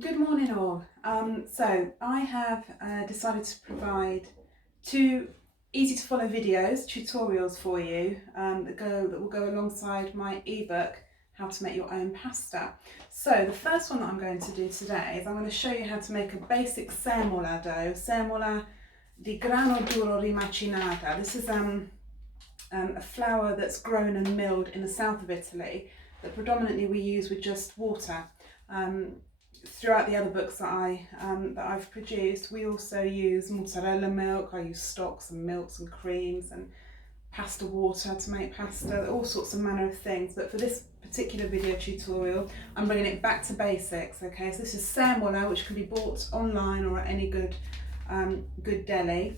Good morning all. So I have decided to provide two easy to follow videos, tutorials for you that will go alongside my ebook, How to Make Your Own Pasta. So the first one that I'm going to do today is I'm going to show you how to make a basic semola dough, semola di grano duro rimacinata. This is a flour that's grown and milled in the south of Italy that predominantly we use with just water. Throughout the other books that I've produced, we also use mozzarella milk. I use stocks and milks and creams and pasta water to make pasta, all sorts of manner of things. But for this particular video tutorial, I'm bringing it back to basics. Okay, so this is semola, which can be bought online or at any good deli.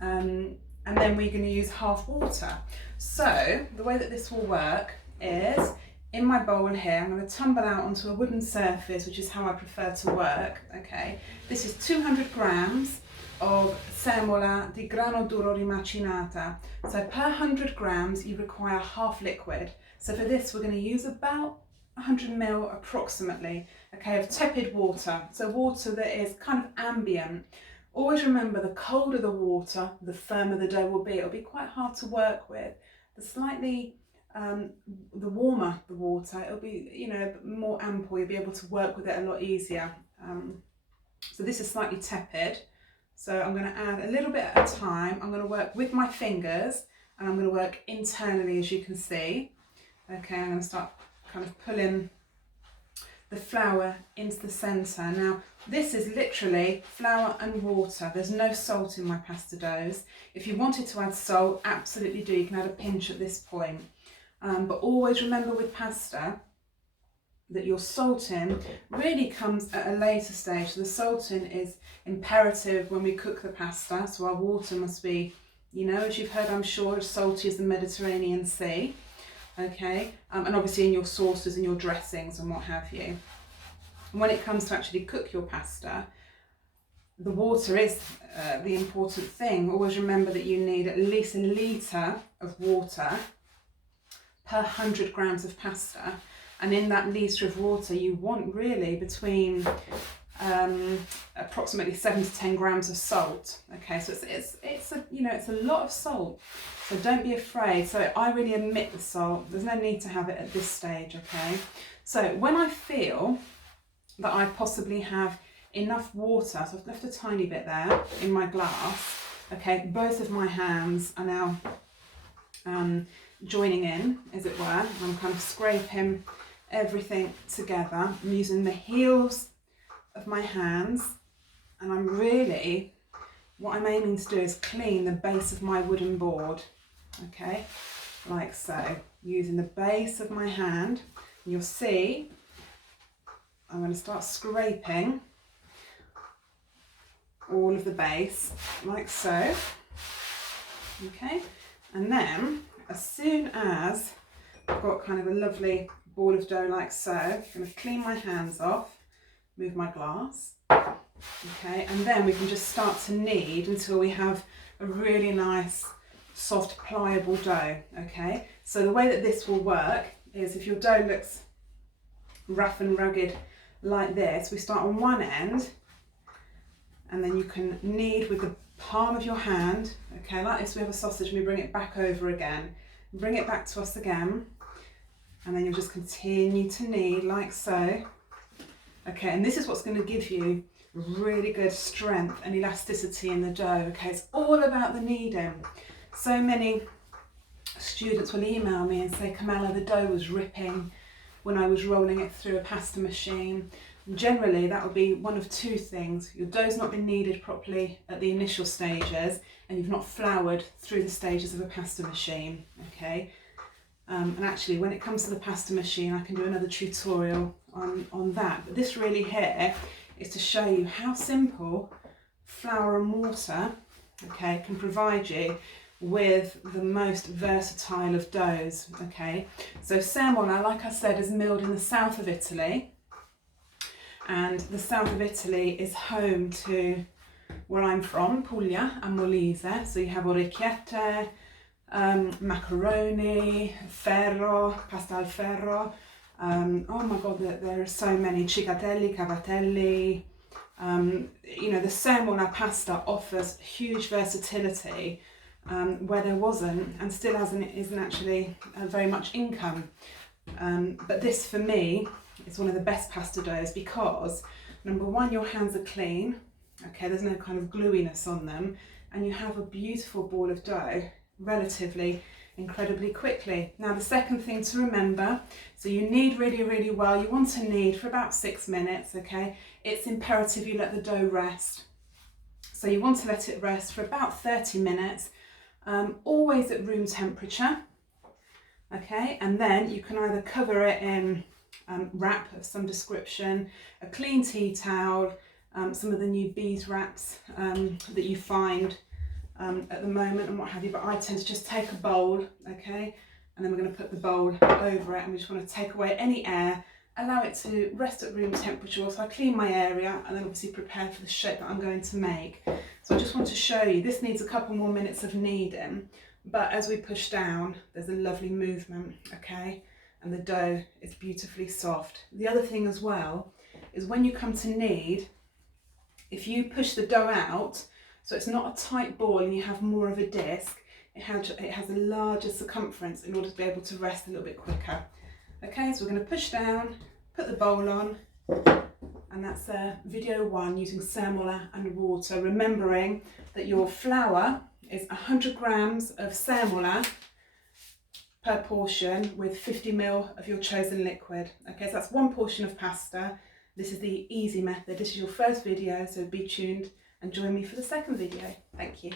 And then we're going to use half water. So the way that this will work is, in my bowl here, I'm going to tumble out onto a wooden surface, which is how I prefer to work. Okay, this is 200 grams of semola di grano duro rimacinata. So per 100 grams you require half liquid. So for this we're going to use about 100 ml approximately, okay, of tepid water. So water that is kind of ambient. Always remember, the colder the water, the firmer the dough will be. It'll be quite hard to work with. The warmer the water, it'll be, more ample. You'll be able to work with it a lot easier. So this is slightly tepid. So I'm going to add a little bit at a time. I'm going to work with my fingers and I'm going to work internally, as you can see. Okay, I'm going to start kind of pulling the flour into the centre. Now this is literally flour and water. There's no salt in my pasta doughs. If you wanted to add salt, absolutely do. You can add a pinch at this point. But always remember with pasta that your salting really comes at a later stage. So the salting is imperative when we cook the pasta. So our water must be, as you've heard, I'm sure, as salty as the Mediterranean Sea. Okay, and obviously in your sauces and your dressings and what have you. And when it comes to actually cook your pasta, the water is the important thing. Always remember that you need at least a litre of water per 100 grams of pasta, and in that litre of water you want really between approximately 7 to 10 grams of salt. Okay, so it's a lot of salt. So don't be afraid. So I really omit the salt. There's no need to have it at this stage, okay? So when I feel that I possibly have enough water, so I've left a tiny bit there in my glass, okay, both of my hands are now joining in, as it were. I'm kind of scraping everything together. I'm using the heels of my hands, and what I'm aiming to do is clean the base of my wooden board. Okay, like so, using the base of my hand. You'll see I'm going to start scraping all of the base, like so. Okay, and then as soon as I've got kind of a lovely ball of dough like so, I'm going to clean my hands off, move my glass. Okay, and then we can just start to knead until we have a really nice soft pliable dough. Okay, so the way that this will work is, if your dough looks rough and rugged like this, we start on one end and then you can knead with the palm of your hand. Okay, like this. We have a sausage and we bring it back over again, bring it back to us again, and then you'll just continue to knead like so. Okay, and this is what's going to give you really good strength and elasticity in the dough. Okay, it's all about the kneading. So many students will email me and say, Camilla, the dough was ripping when I was rolling it through a pasta machine. And generally that will be one of two things. Your dough's not been kneaded properly at the initial stages, and you've not floured through the stages of a pasta machine. Okay, and actually when it comes to the pasta machine, I can do another tutorial on that, but this really here is to show you how simple flour and water, okay, can provide you with the most versatile of doughs. Okay, so semola, like I said, is milled in the south of Italy, and the south of Italy is home to where I'm from, Puglia and Molise. So you have orecchiette, macaroni, ferro, pasta al ferro, Oh my god, there are so many, cicatelli, cavatelli. You know, the semola pasta offers huge versatility where there wasn't and still isn't actually very much income. But this for me is one of the best pasta doughs because number one, your hands are clean, okay, there's no kind of gluiness on them, and you have a beautiful ball of dough relatively incredibly quickly. Now the second thing to remember, so you knead really well. You want to knead for about 6 minutes, okay? It's imperative you let the dough rest. So you want to let it rest for about 30 minutes, always at room temperature, okay? And then you can either cover it in wrap of some description, a clean tea towel, some of the new bees wraps that you find at the moment and what have you, but I tend to just take a bowl, okay, and then we're going to put the bowl over it, and we just want to take away any air, allow it to rest at room temperature. So I clean my area and then obviously prepare for the shape that I'm going to make. So I just want to show you, this needs a couple more minutes of kneading, but as we push down there's a lovely movement, okay, and the dough is beautifully soft. The other thing as well is when you come to knead, if you push the dough out, so it's not a tight ball and you have more of a disc, it has a larger circumference in order to be able to rest a little bit quicker. Okay, so we're going to push down, put the bowl on, and that's video 1 using semola and water, remembering that your flour is 100 grams of semola per portion with 50 ml of your chosen liquid. Okay, so that's 1 portion of pasta. This is the easy method. This is your first video, so be tuned and join me for the second video. Thank you.